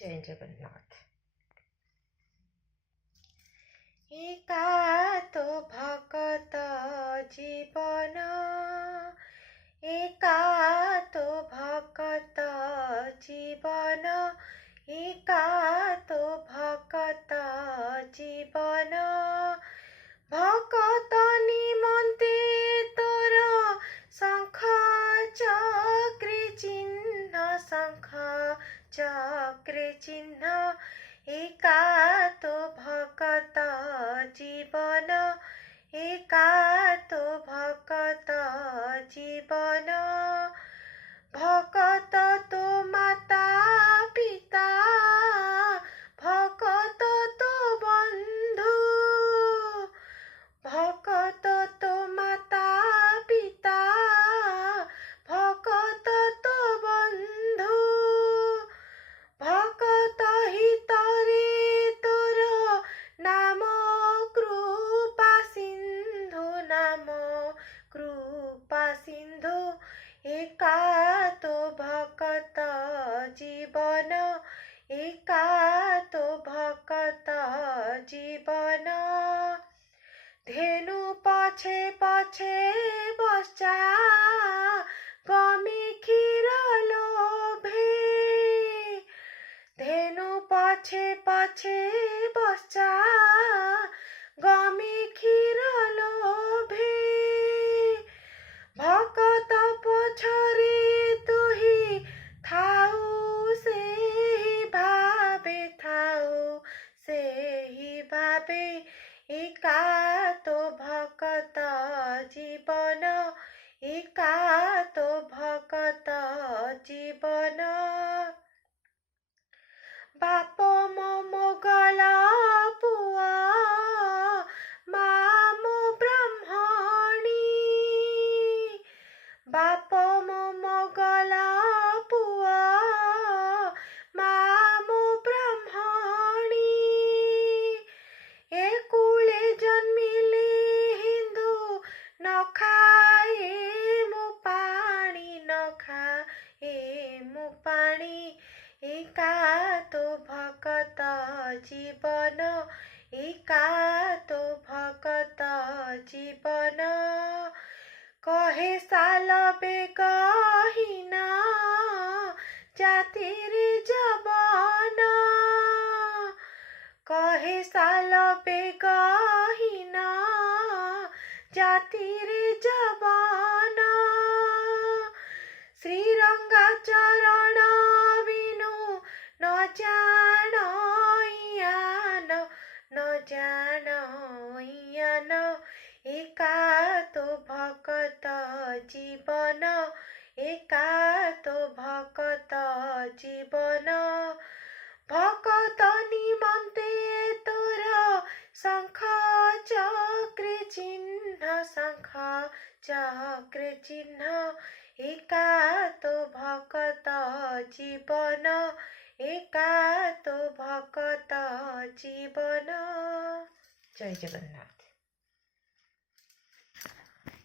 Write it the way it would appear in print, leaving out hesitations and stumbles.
जय जगन्नाथ। एका तो भक्त जीवन, एका तो भक्त जीवन, एका तो भक्त जीवन, भक्त निमन्ते तोर शंख चक्र चिन्ह, शंख चक्र चिन्ह, एका तो भक्त जीवन, एका तो भक्त जीवन, भक्त तो माता पिता, भक्त तो बंधु, भक्त तो माता पिता, भक्त तो बंधु, भक्त हितरे तोर नाम कृपा सिंधु, नाम कृपा सिंधु, एका तो भक्त जीवन, एका तो भक्त जीवन, धेनु पछे पछे बच्चा गमी क्षीर लोभे, धेनु पछे पछे बच्चा गमी क्षीर लोभे, भक्त पछरे तुही थाऊ से ही भावे, थाऊ से ही भावे, एका तो भक्त जीवन, एका तो भक्त जीवन, बाप मोगल पुआ मामो ब्राह्मणी, बाप मोगल पुआ मामो ब्राह्मणी, एकुले जन्मिले हिंदू न खाए मु पानी, न खाए मु पानी, एका तो भक्त जीवन, एका तो भक्त जीवन, कहे साल बेगहीना जातिर जवन, कहे साल बेगहीना जातिर जवन, श्रीरंगा चरण बिनु न जान यान, न जान यान, एका तो भक्त जीवन, एका तो भक्त जीवन, भक्त निमन्ते तोर शंख चक्र चिन्ह, शंख चक्र चिन्ह, एका तो भक्त जीवन, एका तो भक्त जीवन। जय जगन्नाथ।